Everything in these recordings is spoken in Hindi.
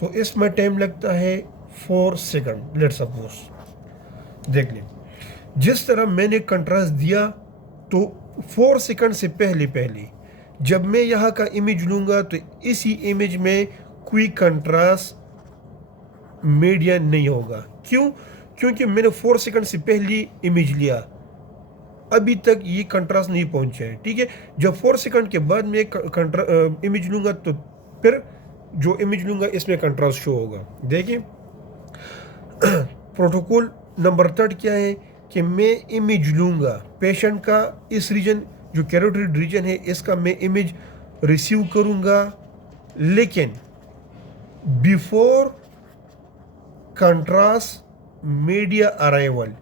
तो इसमें टाइम लगता है 4 सेकंड। लेट्स सपोज देख लें, जिस तरह मैंने कंट्रास्ट दिया तो 4 सेकंड से पहले पहले जब मैं यहाँ का इमेज लूँगा तो इसी इमेज में कोई कंट्रास्ट मीडिया नहीं होगा। क्यों? क्योंकि मैंने 4 सेकंड से पहले इमेज लिया, अभी तक ये कंट्रास्ट नहीं पहुंचा है। ठीक है, जब 4 सेकंड के बाद मैं इमेज लूँगा तो फिर जो इमेज लूँगा इसमें कंट्रास्ट शो होगा। देखिए प्रोटोकॉल नंबर 3 क्या है कि मैं इमेज लूँगा पेशेंट का, इस रीजन जो कैरोटिड रीजन है इसका मैं इमेज रिसीव करूँगा, लेकिन before contrast media arrival,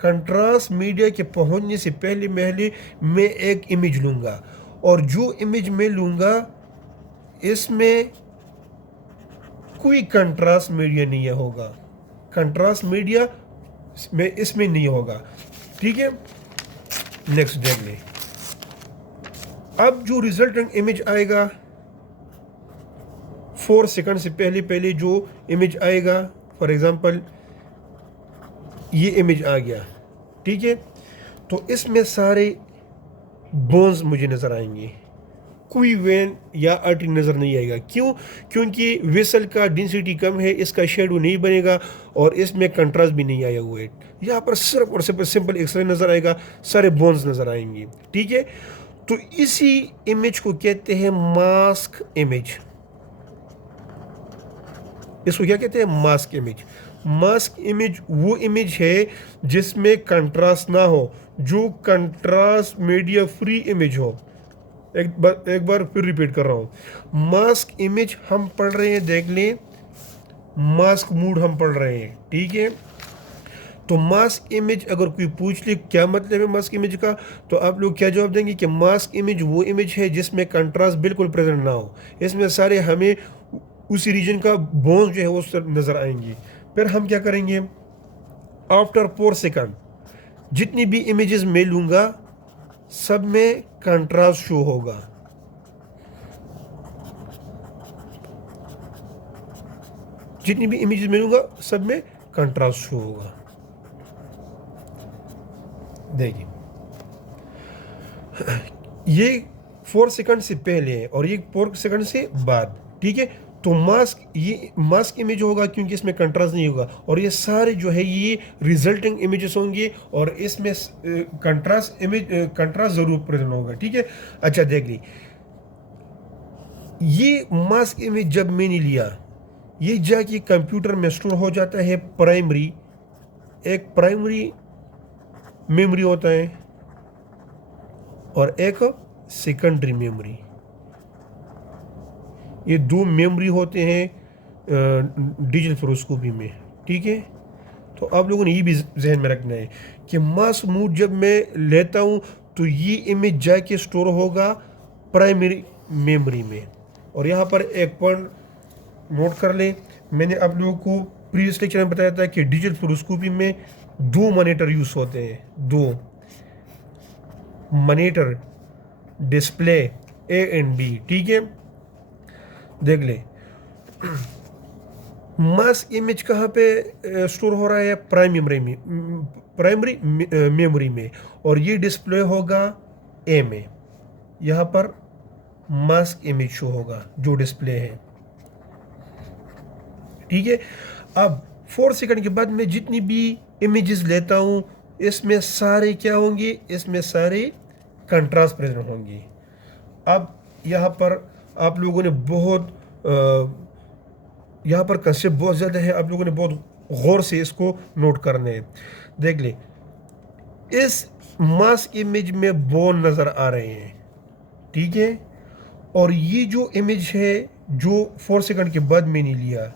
contrast media के पहुंचने से पहले मैं एक इमेज लूँगा, और जो इमेज मैं लूँगा इसमें कोई कंट्रास्ट मीडिया नहीं होगा, कंट्रास्ट मीडिया में इसमें नहीं होगा। ठीक है, नेक्स्ट देख लें। अब जो रिजल्टेंट इमेज आएगा 4 सेकंड से पहले जो इमेज आएगा, फॉर एग्जांपल ये इमेज आ गया। ठीक है, तो इसमें सारे बोन्स मुझे नज़र आएंगे, कोई वेन या आर्टरी नज़र नहीं आएगा। क्यों? क्योंकि वेसल का डेंसिटी कम है, इसका शेडो नहीं बनेगा और इसमें कंट्रास्ट भी नहीं आया हुआ है। यहाँ पर सिर्फ और सिर्फ सिंपल एक्सरे नज़र आएगा, सारे बोन्स नज़र आएंगे। ठीक है, तो इसी इमेज को कहते हैं मास्क इमेज। इसको क्या कहते हैं? Mask image. मास्क इमेज वो इमेज है जिसमें कंट्रास्ट ना हो, जो कंट्रास्ट मीडिया फ्री इमेज हो। एक बार फिर रिपीट कर रहा हूँ, मास्क इमेज हम पढ़ रहे हैं, देख लें, मास्क मूड हम पढ़ रहे हैं। ठीक है, तो मास्क इमेज अगर कोई पूछ ले क्या मतलब है मास्क इमेज का, तो आप लोग क्या जवाब देंगे कि मास्क इमेज वो इमेज है जिसमें कंट्रास्ट बिल्कुल प्रेजेंट ना हो, इसमें सारे हमें उसी रीजन का बोन्स जो है वो नज़र आएंगे। फिर हम क्या करेंगे, आफ्टर 4 सेकंड जितनी भी इमेजेस मैं लूँगा सब में कंट्रास्ट शो होगा। जितनी भी इमेजेस मैं लूँगा सब में कंट्रास्ट शो होगा। देखिए ये 4 सेकंड से पहले है और ये 4 सेकंड से बाद। ठीक है, तो ये मास्क इमेज होगा क्योंकि इसमें कंट्रास्ट नहीं होगा, और ये सारे जो है ये रिजल्टिंग इमेजेस होंगे और इसमें कंट्रास्ट जरूर प्रेजेंट होगा। ठीक है, अच्छा देख ली, ये मास्क इमेज जब मैंने लिया ये जाके कंप्यूटर में स्टोर हो जाता है। एक प्राइमरी मेमोरी होता है और एक सेकेंडरी मेमोरी, ये 2 मेमोरी होते हैं डिजिटल फ्लोरोस्कोपी में। ठीक है, तो आप लोगों ने ये भी जहन में रखना है कि मास्क मूड जब मैं लेता हूँ तो ये इमेज जाके स्टोर होगा प्राइमरी मेमोरी में। और यहाँ पर एक पॉइंट नोट कर लें, मैंने आप लोगों को प्रीवियस लेक्चर में बताया था कि डिजिटल फ्लोरोस्कोपी में 2 मॉनिटर यूज होते हैं, 2 monitor display A and B. ठीक है, देख ले, मास्क इमेज कहाँ पे स्टोर हो रहा है? प्राइमरी मेमोरी में, और ये डिस्प्ले होगा ए में। यहाँ पर मास्क इमेज शो होगा जो डिस्प्ले है। ठीक है, अब 4 सेकंड के बाद मैं जितनी भी इमेजेस लेता हूँ इसमें सारे क्या होंगे? इसमें सारे कंट्रास्ट प्रेजेंट होंगे। अब यहाँ पर आप लोगों ने यहाँ पर कंसेप्ट बहुत ज़्यादा है, आप लोगों ने बहुत गौर से इसको नोट करना है। देख ले, इस मास्क इमेज में बोन नज़र आ रहे हैं। ठीक है, और ये जो इमेज है जो 4 सेकंड के बाद मैंने लिया,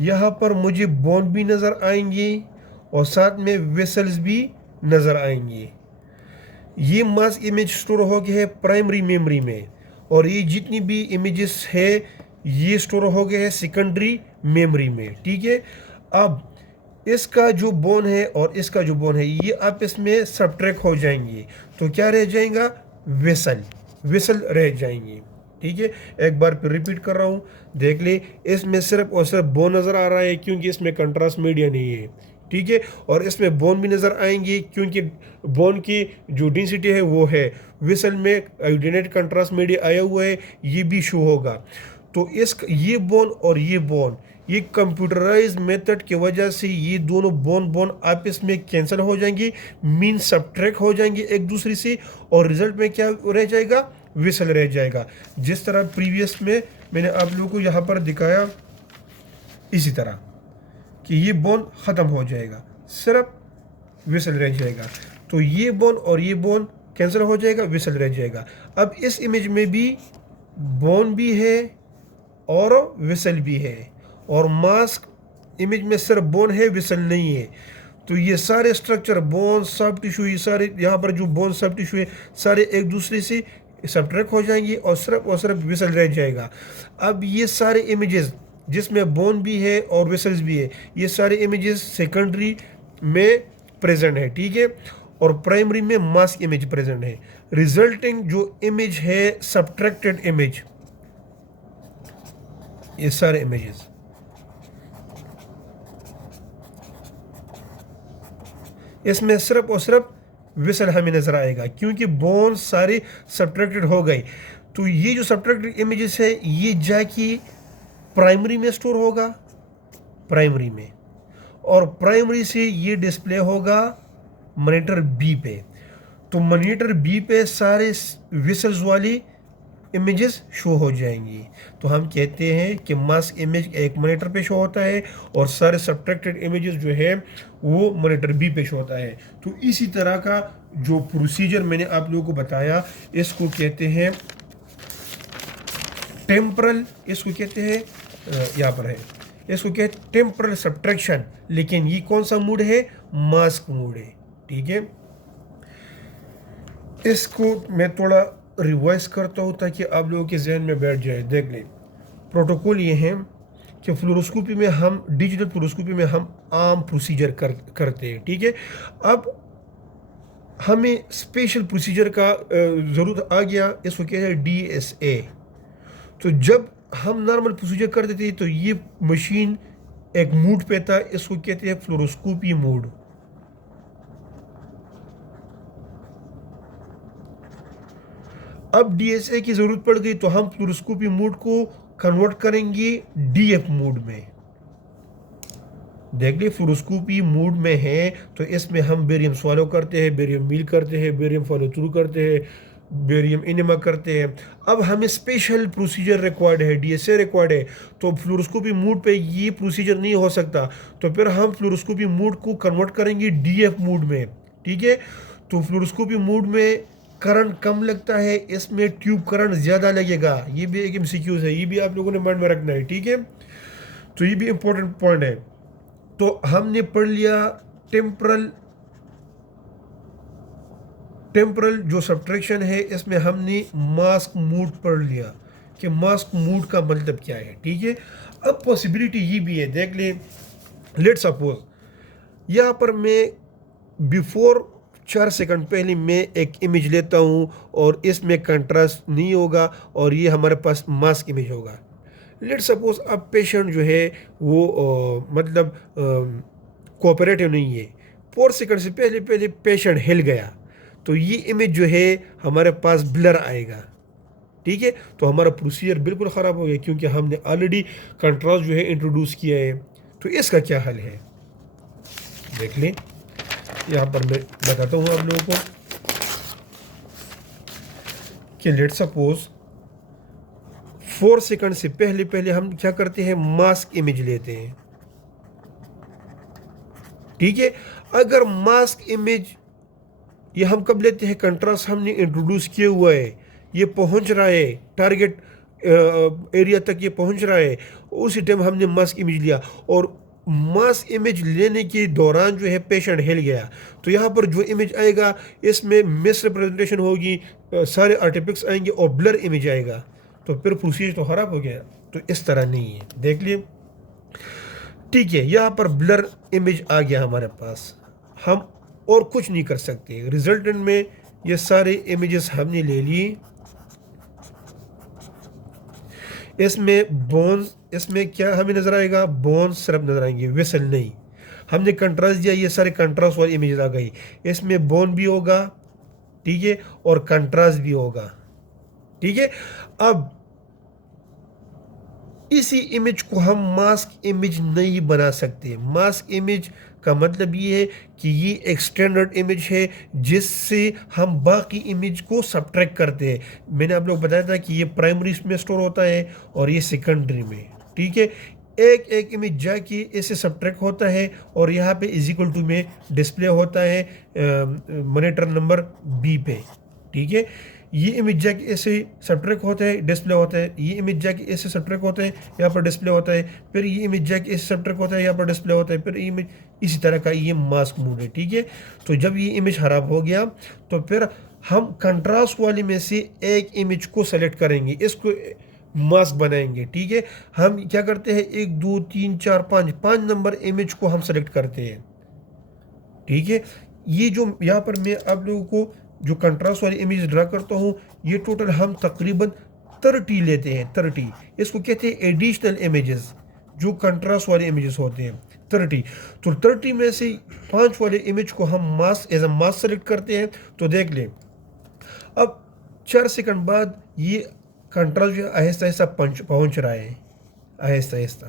यहाँ पर मुझे बोन भी नज़र आएंगे और साथ में वेसल्स भी नज़र आएंगे। ये मास्क इमेज स्टोर हो गया है प्राइमरी मेमोरी में, और ये जितनी भी इमेजेस है ये स्टोर हो गए हैं सेकेंडरी मेमोरी में। ठीक है, अब इसका जो बोन है और इसका जो बोन है ये आपस में सब्ट्रैक्ट हो जाएंगे, तो क्या रह जाएगा? वेसल रह जाएंगे। ठीक है, एक बार फिर रिपीट कर रहा हूँ, देख ले, इसमें सिर्फ और सिर्फ बोन नज़र आ रहा है क्योंकि इसमें कंट्रास्ट मीडिया नहीं है। ठीक है, और इसमें बोन भी नज़र आएंगी क्योंकि बोन की जो डेंसिटी है वो है। विसल में आयोडीनेट कंट्रास्ट मीडिया आया हुआ है, ये भी शो होगा। तो इस ये बोन और ये बोन, ये कंप्यूटराइज मेथड की वजह से ये दोनों बोन बोन आपस में कैंसिल हो जाएंगी, मीन सब्ट्रैक्ट हो जाएंगी एक दूसरे से, और रिजल्ट में क्या रह जाएगा, विसल रह जाएगा। जिस तरह प्रीवियस में मैंने आप लोगों को यहाँ पर दिखाया, इसी तरह कि ये बोन ख़त्म हो जाएगा, सिर्फ विसल रह जाएगा। तो ये बोन और ये बोन कैंसिल हो जाएगा, विसल रह जाएगा। अब इस इमेज में भी बोन भी है और विसल भी है, और मास्क इमेज में सिर्फ बोन है, विसल नहीं है। तो ये सारे स्ट्रक्चर, बोन, सब टिश्यू, ये सारे यहाँ पर जो बोन सब टिश्यू है, सारे एक दूसरे से सब्ट्रैक्ट हो जाएंगे और सिर्फ विसल रह जाएगा। अब ये सारे इमेजेस जिसमें बोन भी है और विसल्स भी है, ये सारे इमेजेस सेकेंडरी में प्रेजेंट है। ठीक है, और प्राइमरी में मास्क इमेज प्रेजेंट है। रिजल्टिंग जो इमेज है सब्ट्रैक्टेड इमेज, ये सारे इमेजेस इसमें सिर्फ और सिर्फ विसल हमें नजर आएगा क्योंकि बोन सारे सब्ट्रैक्टेड हो गए। तो ये जो सब्ट्रैक्टेड इमेजेस है ये जाके प्राइमरी में स्टोर होगा, प्राइमरी में, और प्राइमरी से ये डिस्प्ले होगा मॉनिटर बी पे। तो मॉनिटर बी पे सारे विसल्स वाली इमेजेस शो हो जाएंगी। तो हम कहते हैं कि मास्क इमेज एक मॉनिटर पे शो होता है और सारे सब्ट्रैक्टेड इमेजेस जो है वो मॉनिटर बी पे शो होता है। तो इसी तरह का जो प्रोसीजर मैंने आप लोगों को बताया, इसको कहते हैं टेम्परल, इसको कहते हैं यहाँ पर है, इसको कहते हैं टेम्परल सब्ट्रैक्शन। लेकिन ये कौन सा मूड है, मास्क मूड है। ठीक है, इसको मैं थोड़ा रिवाइज करता हूँ ताकि आप लोगों के जहन में बैठ जाए। देख लें, प्रोटोकॉल ये है कि फ्लोरोस्कोपी में हम, डिजिटल फ्लोरोस्कोपी में हम आम प्रोसीजर करते हैं। ठीक है, अब हमें स्पेशल प्रोसीजर का ज़रूरत आ गया, इसको कहते हैं DSA। तो जब हम नॉर्मल प्रोसीजर कर देते हैं तो ये मशीन एक मूड पे था, इसको कहते हैं फ्लोरोस्कोपी मूड। अब DSA की ज़रूरत पड़ गई तो हम फ्लोरोस्कोपी मोड को कन्वर्ट करेंगे DF मोड में। देख ली, फ्लोरोस्कोपी मोड में है तो इसमें हम बेरियम स्वालो करते हैं, बेरियम मील करते हैं, बेरियम फॉलो थ्रू करते हैं, बेरियम इनेमा करते हैं। अब हमें स्पेशल प्रोसीजर रिक्वायर्ड है, DSA रिक्वायर्ड है। तो फ्लोरोस्कोपी मोड पे ये प्रोसीजर नहीं हो सकता, तो फिर हम फ्लोरोस्कोपी मोड को कन्वर्ट करेंगे DF मोड में। ठीक है, तो फ्लोरोस्कोपी मोड में करंट कम लगता है, इसमें ट्यूब करंट ज़्यादा लगेगा। ये भी एक MCQ है, ये भी आप लोगों ने माइंड में रखना है। ठीक है, तो ये भी इंपॉर्टेंट पॉइंट है। तो हमने पढ़ लिया टेम्परल जो सब्ट्रैक्शन है, इसमें हमने मास्क मूड पढ़ लिया कि मास्क मूड का मतलब क्या है। ठीक है, अब पॉसिबिलिटी ये भी है, देख लें, लेट सपोज यहाँ पर मैं बिफोर 4 सेकंड पहले मैं एक इमेज लेता हूँ और इसमें कंट्रास्ट नहीं होगा और ये हमारे पास मास्क इमेज होगा। लेट सपोज अब पेशेंट जो है वो मतलब कोऑपरेटिव नहीं है, 4 सेकंड से पहले पेशेंट हिल गया तो ये इमेज जो है हमारे पास ब्लर आएगा। ठीक है, तो हमारा प्रोसीजर बिल्कुल ख़राब हो गया क्योंकि हमने ऑलरेडी कंट्रास्ट जो है इंट्रोड्यूस किया है। तो इसका क्या हल है, देख लें, यहाँ पर मैं बताता हूँ आप लोगों को कि लेट सपोज 4 सेकंड से पहले हम क्या करते हैं, मास्क इमेज लेते हैं। ठीक है, अगर मास्क इमेज ये हम कब लेते हैं, कंट्रास्ट हमने इंट्रोड्यूस किया हुआ है, ये पहुंच रहा है टारगेट एरिया तक, ये पहुंच रहा है, उसी टाइम हमने मास्क इमेज लिया और मास्क इमेज लेने के दौरान जो है पेशेंट हिल गया, तो यहाँ पर जो इमेज आएगा इसमें मिस रिप्रेजेंटेशन होगी, सारे आर्टिफिक्स आएंगे और ब्लर इमेज आएगा, तो फिर प्रोसीजर तो ख़राब हो गया। तो इस तरह नहीं है, देख लिए। ठीक है, यहाँ पर ब्लर इमेज आ गया हमारे पास, हम और कुछ नहीं कर सकते। रिजल्टेंट में ये सारे इमेजेस हमने ले लिए इसमें बोन्स, इसमें क्या हमें नज़र आएगा, बोन्स सिर्फ नज़र आएंगे, विसल नहीं। हमने कंट्रास्ट दिया, ये सारे कंट्रास्ट वाली इमेज आ गई। इसमें बोन भी होगा, ठीक है, और कंट्रास्ट भी होगा, ठीक है। अब इसी इमेज को हम मास्क इमेज नहीं बना सकते। मास्क इमेज का मतलब ये है कि ये एक स्टैंडर्ड इमेज है जिससे हम बाकी इमेज को सब्ट्रैक्ट करते हैं। मैंने आप लोग बताया था कि ये प्राइमरी में स्टोर होता है और ये सेकेंडरी में, ठीक है। एक एक इमेज जाके इससे सब्ट्रैक्ट होता है और यहाँ पे इज इक्वल टू में डिस्प्ले होता है मॉनिटर नंबर बी पे, ठीक है। ये इमेज जाके ऐसे सब्ट्रैक्ट होता है, डिस्प्ले होता है। ये इमेज जाके ऐसे सब्ट्रैक्ट होता है, यहाँ पर डिस्प्ले होता है। फिर ये इमेज जाके ऐसे सब्ट्रैक्ट होता है, यहाँ पर डिस्प्ले होता है। फिर इमेज इसी तरह का ये मास्क मोड है, ठीक है। तो जब ये इमेज खराब हो गया तो फिर हम कंट्रास्ट वाली में से एक इमेज को सेलेक्ट करेंगे, इसको मास्क बनाएंगे, ठीक है। हम क्या करते हैं, 1 2 3 4 5 नंबर इमेज को हम सेलेक्ट करते हैं, ठीक है। ये जो यहाँ पर मैं आप लोगों को जो कंट्रास्ट वाली इमेज ड्रा करता हूँ, ये टोटल हम तकरीबन 30 लेते हैं। 30 इसको कहते हैं एडिशनल इमेजेस, जो कंट्रास्ट वाले इमेजेस होते हैं 30। तो 30 में से 5 वाले इमेज को हम mask as a mask select करते हैं। तो देख लें, अब 4 सेकंड बाद ये कंट्रास्ट जो आहिस्ता आहिस्ता पहुँच रहा है, आहिस्ता आहिस्ता।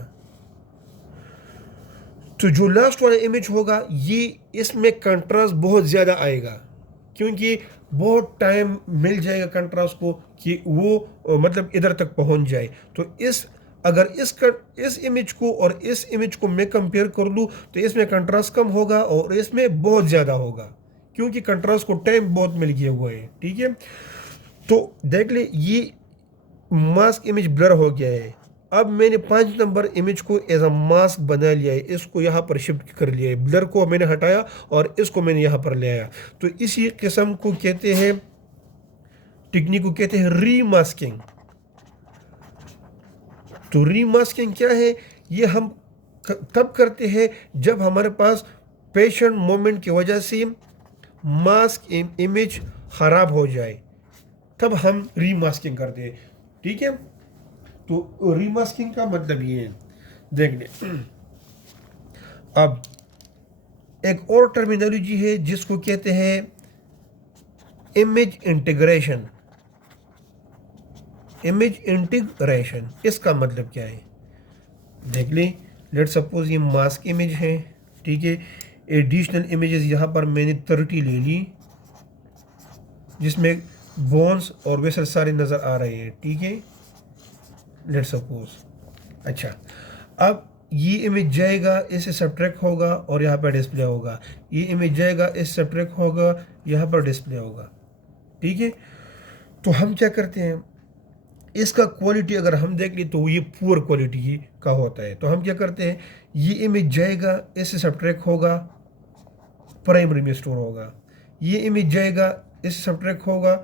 तो जो लास्ट वाला इमेज होगा, ये इसमें कंट्रास्ट बहुत ज़्यादा आएगा, क्योंकि बहुत टाइम मिल जाएगा कंट्रास्ट को कि वो मतलब इधर तक पहुंच जाए। तो अगर इस इमेज को और इस इमेज को मैं कंपेयर कर लूँ तो इसमें कंट्रास्ट कम होगा और इसमें बहुत ज़्यादा होगा, क्योंकि कंट्रास्ट को टाइम बहुत मिल गया हुआ है, ठीक है। तो देख ले, ये मास्क इमेज ब्लर हो गया है। अब मैंने 5 नंबर इमेज को एज अ मास्क बना लिया है, इसको यहाँ पर शिफ्ट कर लिया है, ब्लर को मैंने हटाया और इसको मैंने यहाँ पर ले आया। तो इसी किस्म को कहते हैं, टेक्निक को कहते हैं रीमास्किंग। तो रीमास्किंग क्या है, ये हम तब करते हैं जब हमारे पास पेशेंट मोमेंट की वजह से मास्क इमेज ख़राब हो जाए, तब हम रीमास्किंग करते हैं, ठीक है। तो रीमास्किंग का मतलब ये है, देख लें। अब एक और टर्मिनोलॉजी है जिसको कहते हैं इमेज इंटीग्रेशन। इमेज इंटीग्रेशन इसका मतलब क्या है, देख लें। लेट सपोज ये मास्क इमेज है, ठीक है। एडिशनल इमेजेस यहाँ पर मैंने 30 ले ली, जिसमें बोन्स और वेसल सारे नज़र आ रहे हैं, ठीक है। लेट सपोज, अच्छा, अब ये इमेज जाएगा, इससे सब्ट्रैक्ट होगा और यहाँ पर डिस्प्ले होगा। ये इमेज जाएगा, इससे सब्ट्रैक्ट होगा, यहाँ पर डिस्प्ले होगा, ठीक है। तो हम क्या करते हैं, इसका क्वालिटी अगर हम देख लें तो ये पुअर क्वालिटी का होता है। तो हम क्या करते हैं, ये इमेज जाएगा, इससे सब्ट्रैक्ट होगा, प्राइमरी में स्टोर होगा। ये इमेज जाएगा, इससे सब्ट्रैक्ट होगा,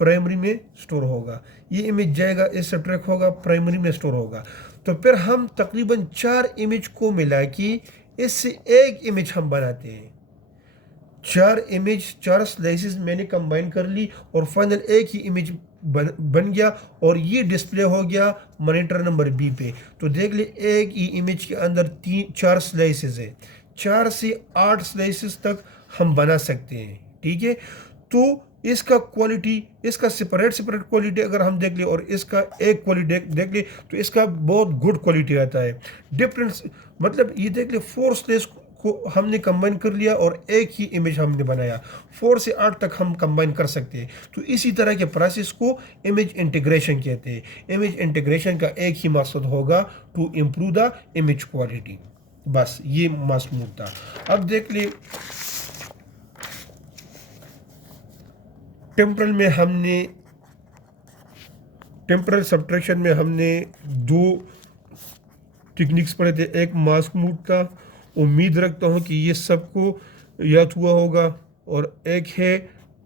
प्राइमरी में स्टोर होगा। ये इमेज जाएगा, इस सब्ट्रैक्ट होगा, प्राइमरी में स्टोर होगा। तो फिर हम तकरीबन 4 इमेज को मिला के इससे एक इमेज हम बनाते हैं। 4 इमेज, 4 स्लाइसेस मैंने कंबाइन कर ली और फाइनल एक ही इमेज बन गया और ये डिस्प्ले हो गया मॉनिटर नंबर बी पे। तो देख ले, एक ही इमेज के अंदर 4 स्लाइसेस है, 4 से 8 स्लाइसेस तक हम बना सकते हैं, ठीक है। तो इसका क्वालिटी, इसका सेपरेट क्वालिटी अगर हम देख ले और इसका एक क्वालिटी देख ले तो इसका बहुत गुड क्वालिटी रहता है। डिफरेंस मतलब ये देख ले, 4 स्लाइस को हमने कंबाइन कर लिया और एक ही इमेज हमने बनाया। 4 से 8 तक हम कंबाइन कर सकते हैं। तो इसी तरह के प्रोसेस को इमेज इंटीग्रेशन कहते हैं। इमेज इंटीग्रेशन का एक ही मकसद होगा, to improve the image quality. बस ये मसमूद था। अब देख ले, टेम्परल सब्ट्रैक्शन में हमने 2 टेक्निक्स पढ़े थे। एक मास्क मूड था, उम्मीद रखता हूँ कि ये सबको याद हुआ होगा। और एक है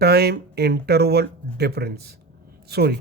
टाइम इंटरवल डिफरेंस, सॉरी